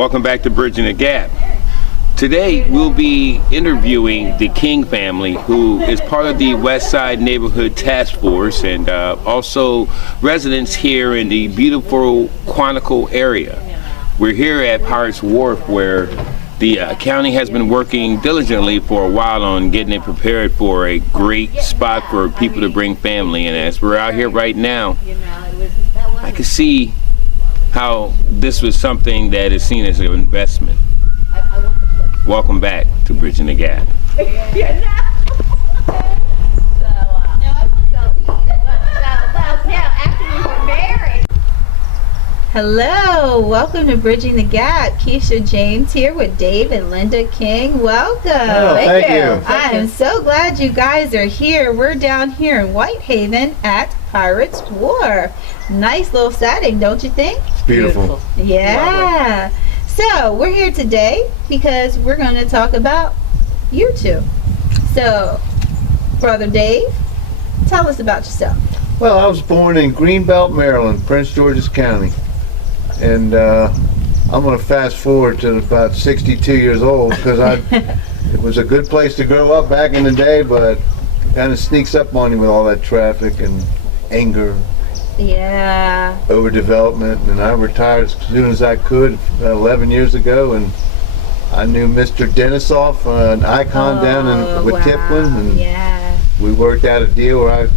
Welcome back to Bridging the Gap. Today we'll be interviewing the King family, who is part of the West Side Neighborhood Task Force and also residents here in the beautiful Wicomico area. We're here at Pirates Wharf, where the county has been working diligently for a while on getting it prepared for a great spot for people to bring family. And as we're out here right now, I can see how this was something that is seen as an investment. Welcome back to Bridging the Gap. Hello, welcome to Bridging the Gap. Keisha James here with Dave and Linda King. Welcome. Oh, thank you. I am so glad you guys are here. We're down here in Whitehaven at Pirates Wharf. Nice little setting, don't you think? It's beautiful. Yeah. So we're here today because we're going to talk about you two. So, Brother Dave, tell us about yourself. Well, I was born in Greenbelt, Maryland, Prince George's County. And I'm going to fast forward to about 62 years old because it was a good place to grow up back in the day, but it kind of sneaks up on you with all that traffic and anger. Yeah. Overdevelopment. And I retired as soon as I could about 11 years ago, and I knew Mr. Denisoff, an icon down in Wicomico, and we worked out a deal where I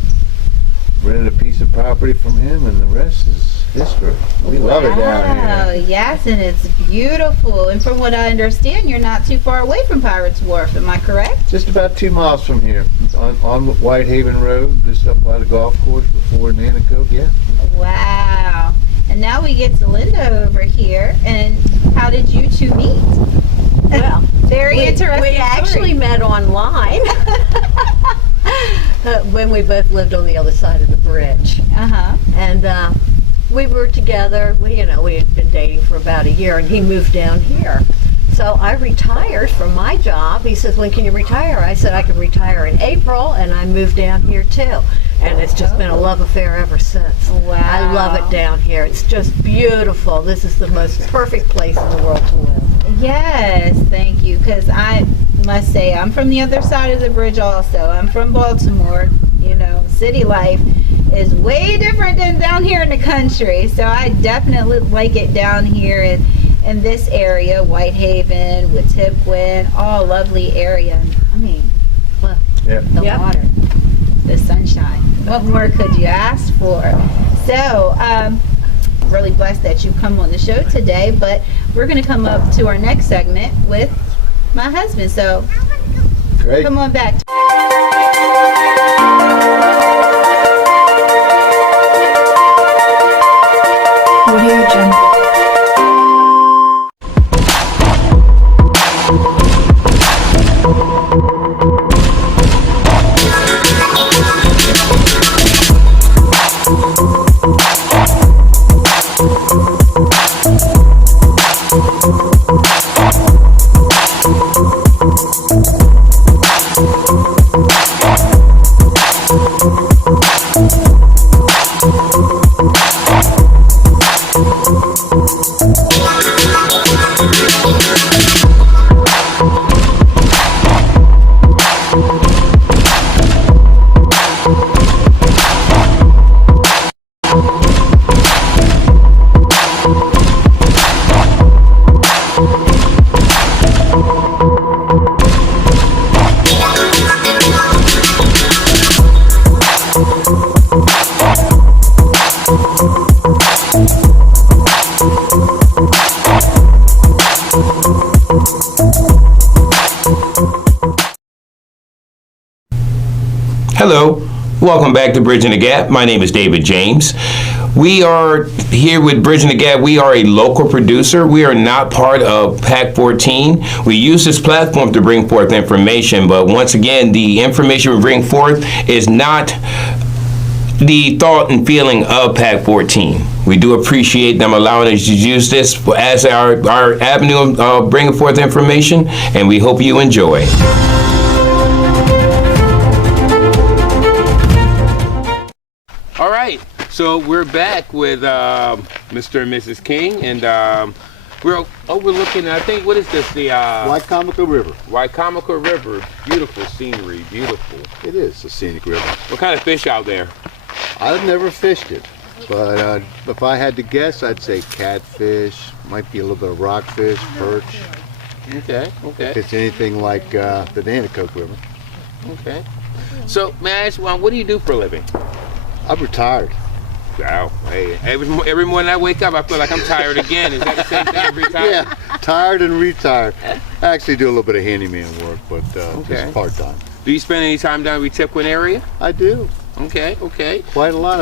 rented a piece of property from him, and the rest is history. We love it down here. Yes, and it's beautiful. And from what I understand, you're not too far away from Pirates Wharf. Am I correct? Just about 2 miles from here, on Whitehaven Road, just up by the golf course before Nanaco. Yeah. Wow. And now we get to Linda over here. And how did you two meet? Well, very interesting. We actually met online when we both lived on the other side of the bridge. And we were together. We had been dating for about a year, and he moved down here. So I retired from my job. He says, "When can you retire?" I said, "I can retire in April," and I moved down here too. And it's just been a love affair ever since. Wow. I love it down here. It's just beautiful. This is the most perfect place in the world to live. Yes, thank you. Because I must say, I'm from the other side of the bridge also. I'm from Baltimore. You know, city life is way different than down here in the country. So I definitely like it down here in this area, Whitehaven, Wicomico, all lovely area. I mean, look, the water, the sunshine. What more could you ask for? So, really blessed that you come on the show today, but we're going to come up to our next segment with my husband. So, Great. Come on back. Audio Jungle. Hello, welcome back to Bridging the Gap. My name is David James. We are here with Bridging the Gap. We are a local producer. We are not part of PAC 14. We use this platform to bring forth information, but once again, the information we bring forth is not the thought and feeling of PAC 14. We do appreciate them allowing us to use this as our avenue of bringing forth information, and we hope you enjoy. All right, so we're back with Mr. and Mrs. King, and We're overlooking, I think, what is this? The Wicomico River. Wicomico River. Beautiful scenery, beautiful. It is a scenic river. What kind of fish out there? I've never fished it, but if I had to guess, I'd say catfish, might be a little bit of rockfish, perch. Okay, okay. If it's anything like the Wicomico River. Okay. So, may I ask, what do you do for a living? I'm retired. Wow. Hey, every morning I wake up, I feel like I'm tired again. Is that the same thing every time? Yeah, tired and retired. I actually do a little bit of handyman work, but just part-time. Do you spend any time down in the Wecomico area? I do. Okay, okay. Quite a lot.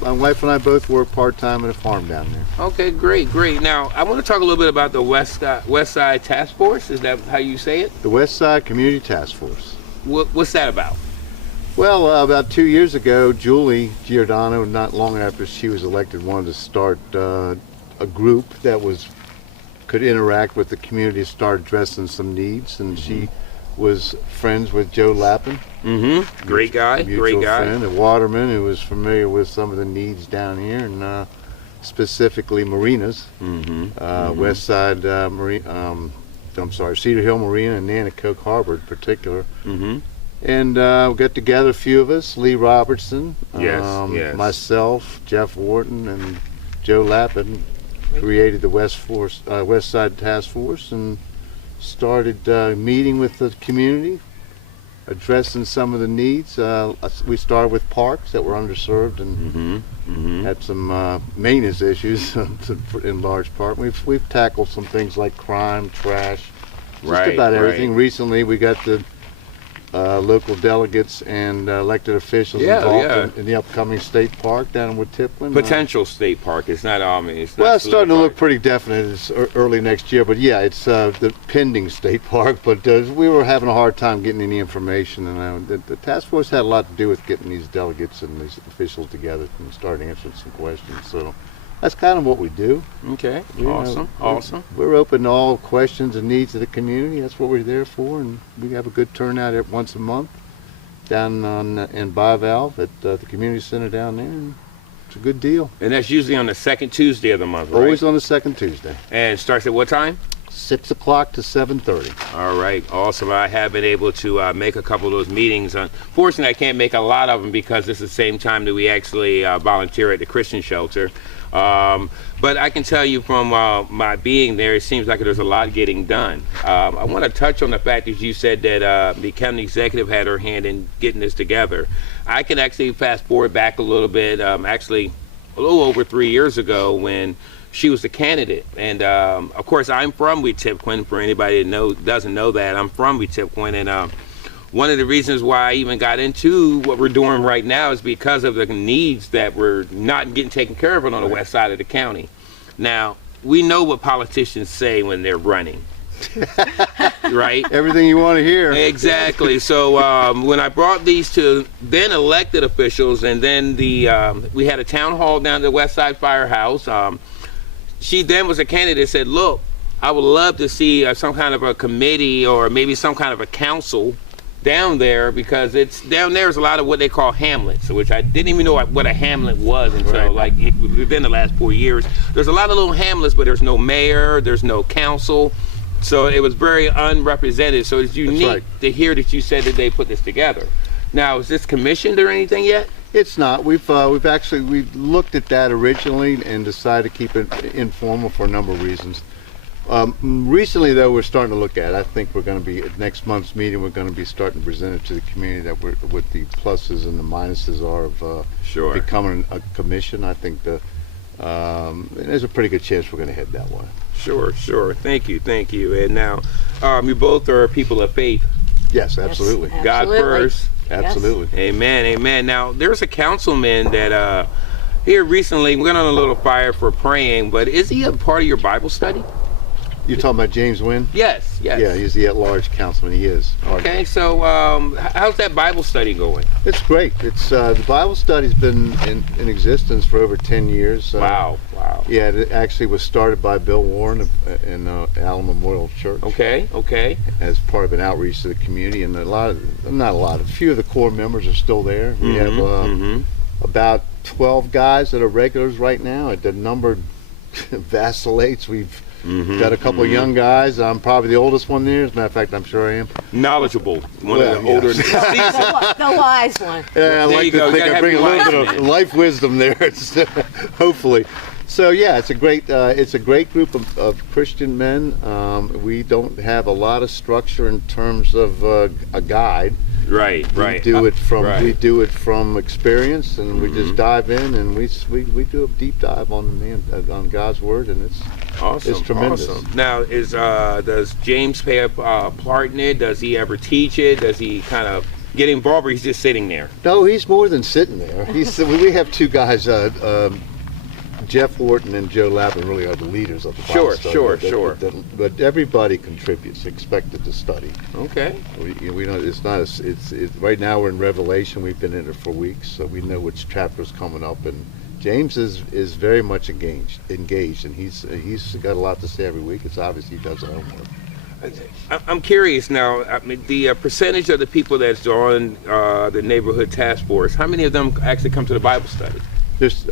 My wife and I both work part-time at a farm down there. Okay, great, great. Now, I want to talk a little bit about the West Side Task Force. Is that how you say it? The West Side Community Task Force. What's that about? Well, about 2 years ago, Julie Giordano, not long after she was elected, wanted to start a group that could interact with the community to start addressing some needs, and she was friends with Joe Lappin. Mm-hmm. Great guy, great guy. Friend, a waterman who was familiar with some of the needs down here, and specifically marinas. West Side Cedar Hill Marina and Nanticoke Harbor in particular. And we got together, a few of us, Lee Robertson, yes. myself, Jeff Wharton, and Joe Lappin, created the West Side Task Force and started meeting with the community, addressing some of the needs. We started with parks that were underserved and had some maintenance issues in large part. We've tackled some things like crime, trash, just about everything. Recently, we got the local delegates and elected officials involved in the upcoming state park down in Wicomico. Potential state park. It's not it's not. Well, it's starting to look pretty definite. It's early next year, but yeah, it's the pending state park. But we were having a hard time getting any information, and the task force had a lot to do with getting these delegates and these officials together and start answering some questions. So that's kind of what we do. Okay, awesome, awesome. We're open to all questions and needs of the community. That's what we're there for, and we have a good turnout once a month down in Bivalve at the community center down there. And it's a good deal. And that's usually on the second Tuesday of the month, right? Always on the second Tuesday. And it starts at what time? 6 o'clock to 7:30. All right, awesome. I have been able to make a couple of those meetings. Unfortunately, I can't make a lot of them because this is the same time that we actually volunteer at the Christian shelter. But I can tell you from my being there, it seems like there's a lot getting done. I want to touch on the fact that you said that the county executive had her hand in getting this together. I can actually fast forward back a little bit, actually a little over 3 years ago when she was the candidate. And of course, I'm from Wecomico. For anybody that doesn't know that, I'm from Wecomico. And one of the reasons why I even got into what we're doing right now is because of the needs that were not getting taken care of on the west side of the county. Now, we know what politicians say when they're running, right? Everything you want to hear. Exactly. So when I brought these to then elected officials, and then we had a town hall down at the West Side Firehouse. She then was a candidate, said, look, I would love to see some kind of a committee or maybe some kind of a council down there, because it's down there's a lot of what they call hamlets, which I didn't even know what a hamlet was until within the last 4 years. There's a lot of little hamlets, but there's no mayor, there's no council, so it was very unrepresented. So it's unique to hear that you said that they put this together. Now, is this commissioned or anything yet? It's not. We've looked at that originally and decided to keep it informal for a number of reasons. Recently, though, we're starting to look at it. I think we're going to be, at next month's meeting, we're going to be starting to present it to the community that what the pluses and the minuses are of becoming a commission. I think there's a pretty good chance we're going to head that way. Sure. Thank you. And now, you both are people of faith. Yes, absolutely. Yes, God first. Absolutely. Yes. Amen. Now, there's a councilman that here recently went on a little fire for praying, but is he a part of your Bible study? You're talking about James Wynn? Yes. Yeah, he's the at-large councilman. He is. Okay, so how's that Bible study going? It's great. It's the Bible study's been in existence for over 10 years. Wow. Yeah, it actually was started by Bill Warren in Allen Memorial Church. Okay. As part of an outreach to the community, and a few of the core members are still there. We have about 12 guys that are regulars right now. The number vacillates. Got a couple of young guys. I'm probably the oldest one there. As a matter of fact, I'm sure I am. Knowledgeable. One of the older. The wise one. Yeah, I like to think I bring a little bit of life wisdom there, hopefully. So yeah, it's a great group of Christian men. We don't have a lot of structure in terms of a guide. Right. We do it from experience, and we just dive in, and we do a deep dive on God's word, and it's awesome. It's tremendous. Awesome. Now, does James play a part in it? Does he ever teach it? Does he kind of get involved, or he's just sitting there? No, he's more than sitting there. We have two guys. Jeff Wharton and Joe Lappin really are the leaders of the Bible study. Sure. But everybody contributes, expected to study. Okay. We know it's not. It's right now we're in Revelation. We've been in it for weeks, so we know which chapter's coming up. And James is very much engaged, and he's got a lot to say every week. It's obvious he does his homework. I'm curious now. I mean, the percentage of the people that's on the neighborhood task force, how many of them actually come to the Bible study? It's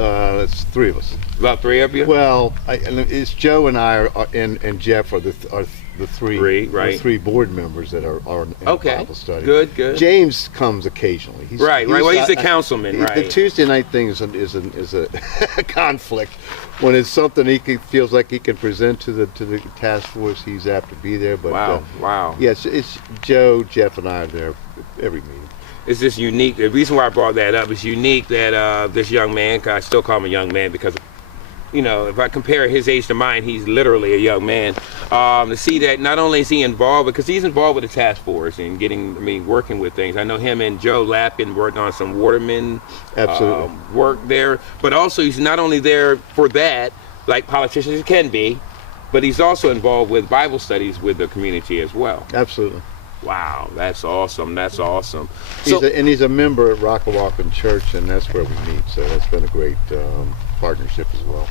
three of us. About three of you? Well, it's Joe and I and Jeff are the three right. the three board members that are in the Bible study. Good. James comes occasionally. Right. Well, he's the councilman, right? The Tuesday night thing is a conflict. When it's something he feels like he can present to the task force, he's apt to be there. But wow. Yes, it's Joe, Jeff, and I are there every meeting. It's just unique. The reason why I brought that up is unique that this young man, I still call him a young man because, if I compare his age to mine, he's literally a young man. To see that not only is he involved, because he's involved with the task force and working with things. I know him and Joe Lappin worked on some waterman work there, but also he's not only there for that, like politicians can be, but he's also involved with Bible studies with the community as well. Absolutely. Wow, that's awesome. He's a member at Wicomico Church, and that's where we meet. So that's been a great partnership as well.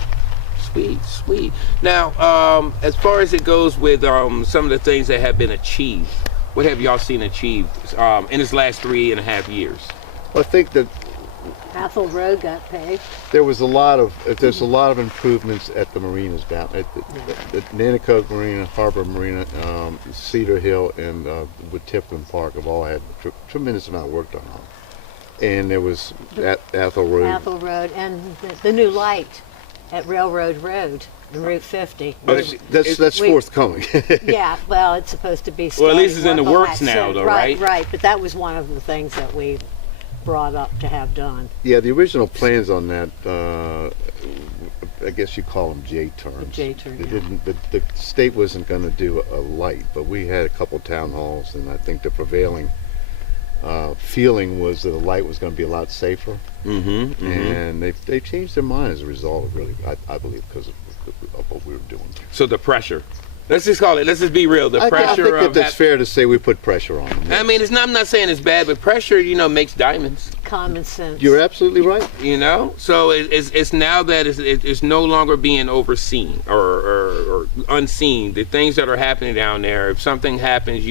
Sweet. Now, as far as it goes with some of the things that have been achieved, what have y'all seen achieved in this last 3.5 years? Well, I think that Athol Road got paved. There's a lot of improvements at the marinas down at the Nanticoke Marina, Harbor Marina, Cedar Hill, and with Tiflin Park have all had tremendous amount of work done on. And there was Athol Road. And the new light at Railroad Road and Route 50. That's forthcoming. Yeah, well, it's supposed to be. Well, at least it's in the works now, though, right? Right. But that was one of the things that we brought up to have done. Yeah, the original plans on that, I guess you call them J-turns. The state wasn't going to do a light, but we had a couple town halls, and I think the prevailing feeling was that a light was going to be a lot safer. And they changed their mind as a result of I believe because of what we were doing. So the pressure. Let's just be real. The pressure. I think it's fair to say we put pressure on them. I mean, I'm not saying it's bad, but pressure, makes diamonds. Common sense. You're absolutely right. So it's now that it's no longer being overseen or unseen. The things that are happening down there, if something happens,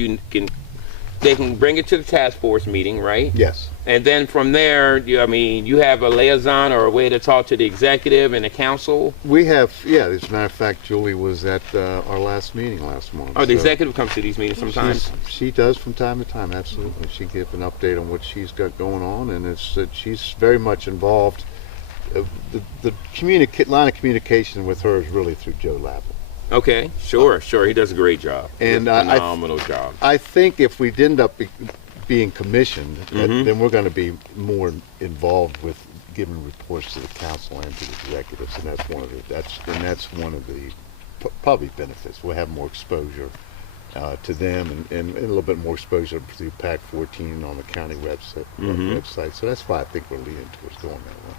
they can bring it to the task force meeting, right? Yes. And then from there, you have a liaison or a way to talk to the executive and the council. We have, as a matter of fact, Julie was at our last meeting last month. Oh, the executive comes to these meetings sometimes? She does from time to time, absolutely. She gives an update on what she's got going on, and she's very much involved. The line of communication with her is really through Joe Lappin. Okay, sure. He does a great job. And phenomenal job. I think if we end up being commissioned, then we're going to be more involved with giving reports to the council and to the executives, and that's one of the probably benefits. We'll have more exposure to them, and a little bit more exposure through PAC 14 on the county website. So that's why I think we're leaning towards going that way.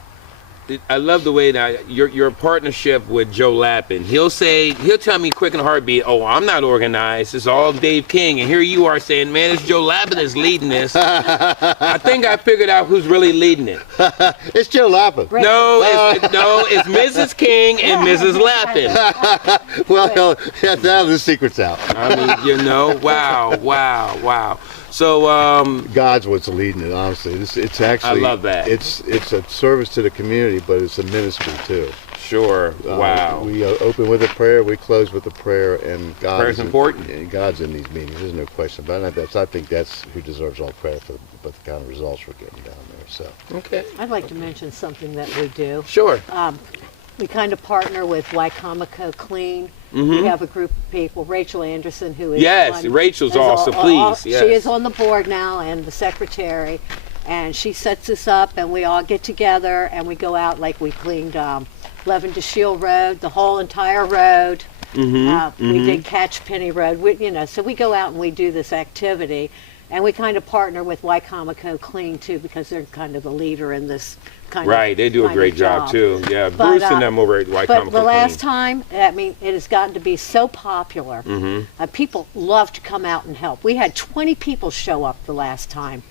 I love the way that your partnership with Joe Lappin. He'll tell me quick in a heartbeat, "Oh, I'm not organized. It's all Dave King." And here you are saying, "Man, it's Joe Lappin that's leading this." I think I figured out who's really leading it. It's Joe Lappin. No, it's Mrs. King and Mrs. Lappin. Well, now the secret's out. I mean, wow. So God's what's leading it, honestly. It's actually, I love that. It's a service to the community, but it's a ministry too. sure. Wow. We open with a prayer, we close with a prayer, and Prayer's important. And God's in these meetings. There's no question about it. I think that's who deserves all credit for the kind of results we're getting down there. So. Okay. I'd like to mention something that we do. Sure. We kind of partner with Wicomico Clean. We have a group of people, Rachel Anderson, who is Yes, Rachel's awesome, please. Yes. She is on the board now and the secretary, and she sets us up, and we all get together, and we go out, like we cleaned 11 to Shield Road, the whole entire road. We did Catch Penny Road, so we go out and we do this activity, and we kind of partner with Wicomico Clean, too, because they're kind of the leader in this kind of Right, they do a great job, too. Yeah, But, Bruce and them over at Wicomico But the last Clean. time, it has gotten to be so popular. People love to come out and help. We had 20 people show up the last time.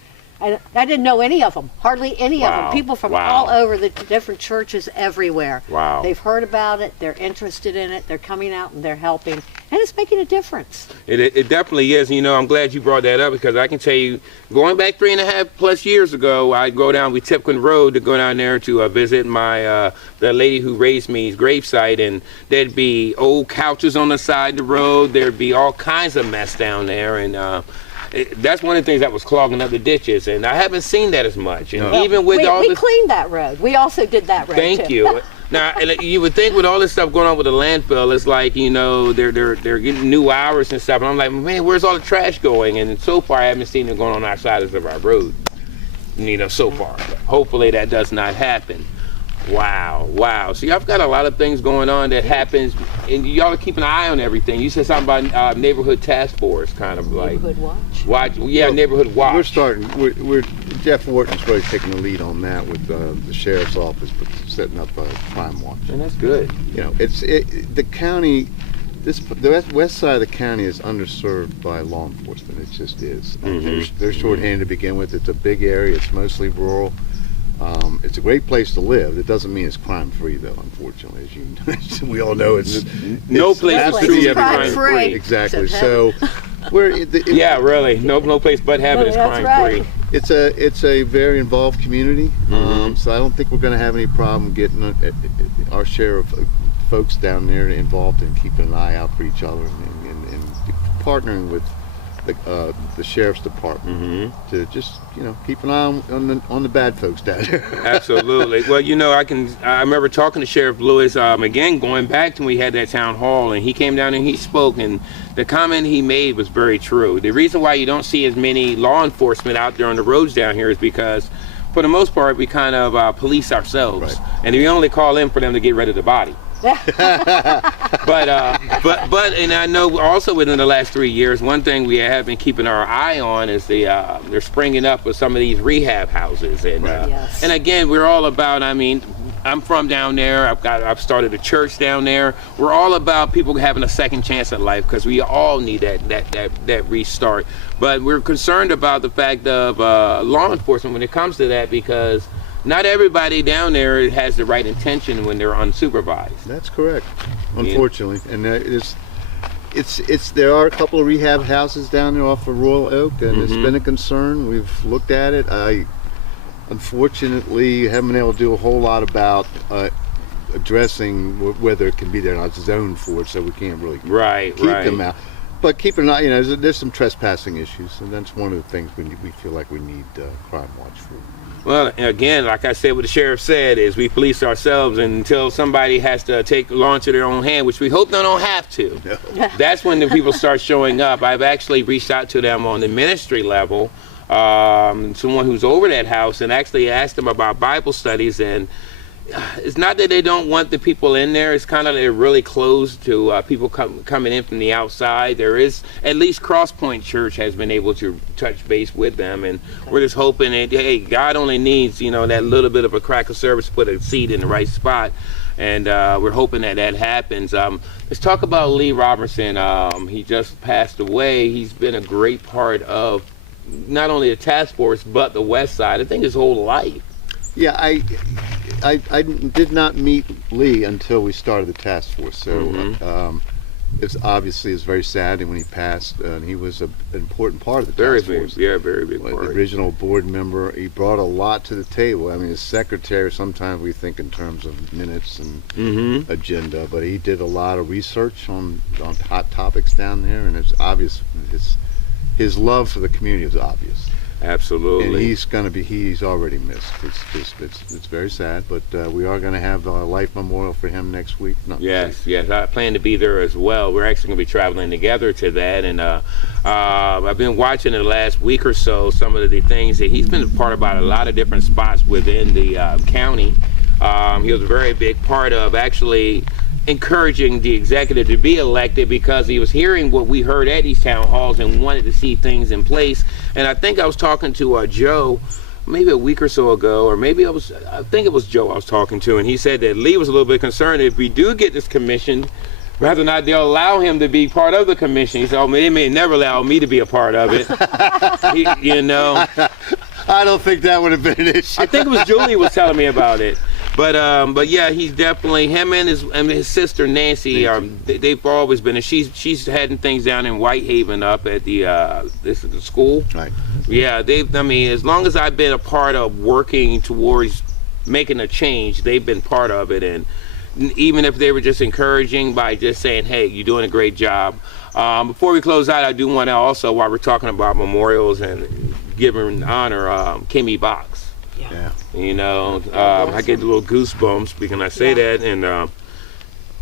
And I didn't know any of them, hardly any of them. People from all over the different churches everywhere. Wow. They've heard about it, they're interested in it, they're coming out and they're helping. And it's making a difference. It definitely is. I'm glad you brought that up, because I can tell you, going back 3.5+ years ago, I'd go down Wicomico Road to go down there to visit the lady who raised me's gravesite, and there'd be old couches on the side of the road. There'd be all kinds of mess down there, and that's one of the things that was clogging up the ditches, and I haven't seen that as much. And even with we cleaned that road. We also did that road. Thank too. you. Now, you would think with all this stuff going on with the landfill, it's like, they're getting new hours and stuff, and I'm like, man, where's all the trash going? And so far, I haven't seen it going on outside of our road. So far. Hopefully, that does not happen. Wow. See, I've got a lot of things going on that happens, and y'all are keeping an eye on everything. You said something about neighborhood task force, kind of like Neighborhood watch. Neighborhood watch. We're starting. We're Jeff Wharton's really taking the lead on that with the sheriff's office, setting up a crime watch. And that's good. The county. The west side of the county is underserved by law enforcement. It just is. They're shorthanded to begin with. It's a big area. It's mostly rural. It's a great place to live. It doesn't mean it's crime-free, though. Unfortunately, as we all know, it's no place is truly crime-free. Exactly. So, really, no place but heaven is crime-free. It's a very involved community. So I don't think we're going to have any problem getting our share of folks down there involved in keeping an eye out for each other and partnering with the sheriff's department to just keep an eye on the bad folks down there. Absolutely. Well, I remember talking to Sheriff Lewis again, going back to when we had that town hall, and he came down and he spoke, and the comment he made was very true. The reason why you don't see as many law enforcement out there on the roads down here is because, for the most part, we kind of police ourselves, and we only call in for them to get rid of the body. but and I know also within the last 3 years, one thing we have been keeping our eye on is they're springing up with some of these rehab houses, and and again, we're all about. I'm from down there. I've started a church down there. We're all about people having a second chance at life, because we all need that restart. But we're concerned about the fact of law enforcement when it comes to that, because not everybody down there has the right intention when they're unsupervised. That's correct, unfortunately. And there are a couple of rehab houses down there off of Royal Oak, and it's been a concern. We've looked at it. I unfortunately haven't been able to do a whole lot about addressing whether it can be there. It's zoned for it, so we can't really keep them out. But keep an eye. There's some trespassing issues, and that's one of the things we feel like we need crime watch for. Well, again, like I said, what the sheriff said is we police ourselves, and until somebody has to take law into their own hand, which we hope they don't have to. No. That's when the people start showing up. I've actually reached out to them on the ministry level, someone who's over that house, and actually asked them about Bible studies, and it's not that they don't want the people in there. It's kind of they're really closed to people coming in from the outside. There is, at least Cross Point Church has been able to touch base with them, and we're just hoping that, hey, God only needs, that little bit of a crack of service to put a seed in the right spot, and we're hoping that happens. Let's talk about Lee Robertson. He just passed away. He's been a great part of not only the task force, but the West Side. I think his whole life. Yeah, I did not meet Lee until we started the task force. So it's obviously is very sad, and when he passed, and he was an important part of the Very task force. big, yeah, very big The part. original board member. He brought a lot to the table. I mean, as secretary, sometimes we think in terms of minutes and agenda, but he did a lot of research on hot topics down there, and it's obvious his love for the community is obvious. Absolutely. And he's already missed. It's very sad, but we are going to have a life memorial for him next week. Yes, I plan to be there as well. We're actually going to be traveling together to that, and I've been watching the last week or so some of the things that he's been a part about a lot of different spots within the county. He was a very big part of actually encouraging the executive to be elected, because he was hearing what we heard at these town halls and wanted to see things in place. And I think I was talking to Joe maybe a week or so ago, or maybe I think it was Joe I was talking to, and he said that Lee was a little bit concerned if we do get this commission, whether or not they'll allow him to be part of the commission. He said, they may never allow me to be a part of it. I don't think that would have been an issue. I think it was Julie was telling me about it. But yeah, he's definitely, him and his sister Nancy. They've always been. And she's heading things down in Whitehaven up at the school. Right. Yeah, I mean, as long as I've been a part of working towards making a change, they've been part of it. And even if they were just encouraging by just saying, "Hey, you're doing a great job." Before we close out, I do want to also, while we're talking about memorials and giving honor, Kimmy Box. Yeah. I get a little goosebumps when I say that, and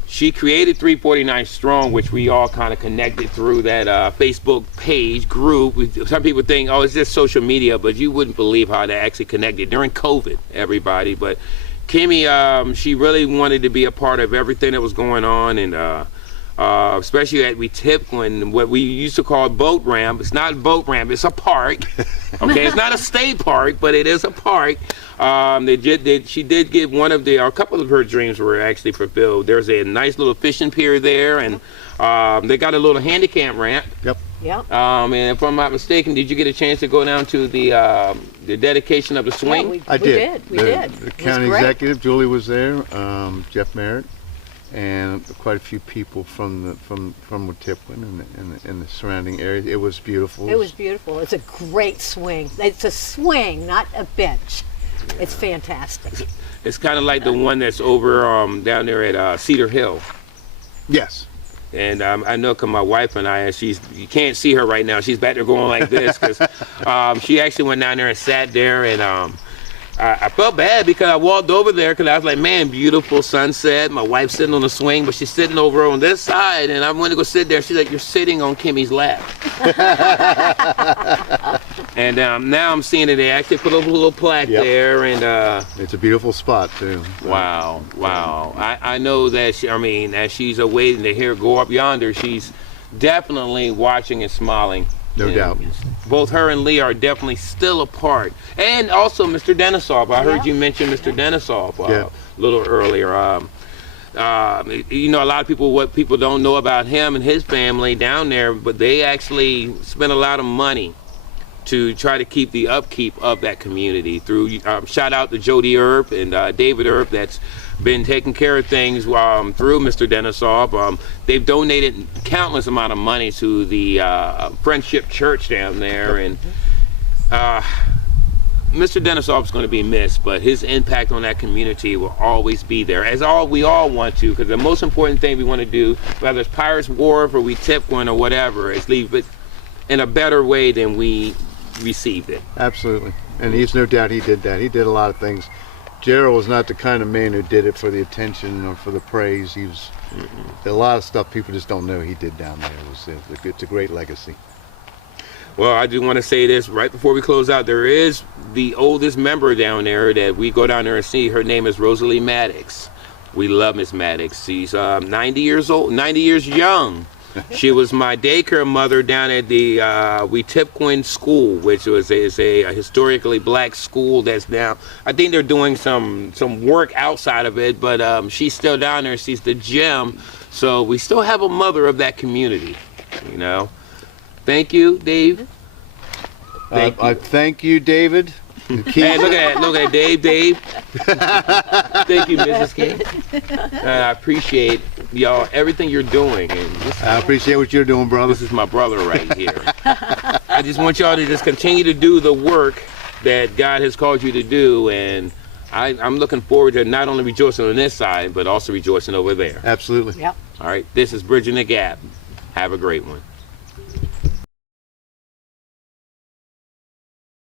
she created 349 Strong, which we all kind of connected through that Facebook page group. Some people think, it's just social media, but you wouldn't believe how they actually connected during COVID, everybody. But Kimmy, she really wanted to be a part of everything that was going on, and especially at Wicomico, what we used to call a boat ramp. It's not a boat ramp, it's a park. Okay, it's not a state park, but it is a park. She did get a couple of her dreams were actually fulfilled. There's a nice little fishing pier there, and they got a little handicap ramp. Yep. And if I'm not mistaken, did you get a chance to go down to the dedication of the swing? Yeah, I did. We did. The county executive, Julie, was there. Jeff Merritt. And quite a few people from Wicomico and the surrounding area. It was beautiful. It was beautiful. It's a great swing. It's a swing, not a bench. Yeah. It's fantastic. It's kind of like the one that's over down there at Cedar Hill. Yes. And I know, because my wife and I, you can't see her right now. She's back there going like this, because she actually went down there and sat there, and I felt bad because I walked over there because I was like, man, beautiful sunset. My wife's sitting on the swing, but she's sitting over on this side, and I went to go sit there. She's like, you're sitting on Kimmy's lap. And now I'm seeing that they actually put a little plaque there, and it's a beautiful spot too. Wow. I know that as she's awaiting to hear go up yonder, she's definitely watching and smiling. No doubt. Both her and Lee are definitely still apart. And also Mr. Denisov. I heard you mention Mr. Denisov a little earlier. A lot of people don't know about him and his family down there, but they actually spent a lot of money to try to keep the upkeep of that community through, shout out to Jody Earp and David Earp that's been taking care of things through Mr. Denisov. They've donated countless amount of money to the Friendship Church down there, and Mr. Denisov is going to be missed, but his impact on that community will always be there, as we all want to, because the most important thing we want to do, whether it's Pirates Wharf or Wicomico or whatever, is leave it in a better way than we received it. Absolutely. And he's no doubt he did that. He did a lot of things. Gerald was not the kind of man who did it for the attention or for the praise. He was a lot of stuff people just don't know he did down there. It's a great legacy. Well, I do want to say this right before we close out. There is the oldest member down there that we go down there and see. Her name is Rosalie Maddox. We love Miss Maddox. She's 90 years old, 90 years young. She was my daycare mother down at the Wicomico School, which is a historically black school that's now, I think they're doing some work outside of it, but she's still down there. She's the gem. So we still have a mother of that community, Thank you, Dave. I thank you, David. Hey, look at Dave. Thank you, Mrs. King. I appreciate y'all everything you're doing. And I appreciate what you're doing, brother. this is my brother right here. I just want y'all to just continue to do the work that God has called you to do, and I'm looking forward to not only rejoicing on this side, but also rejoicing over there. Absolutely. Yep. All right, this is Bridging the Gap. Have a great one.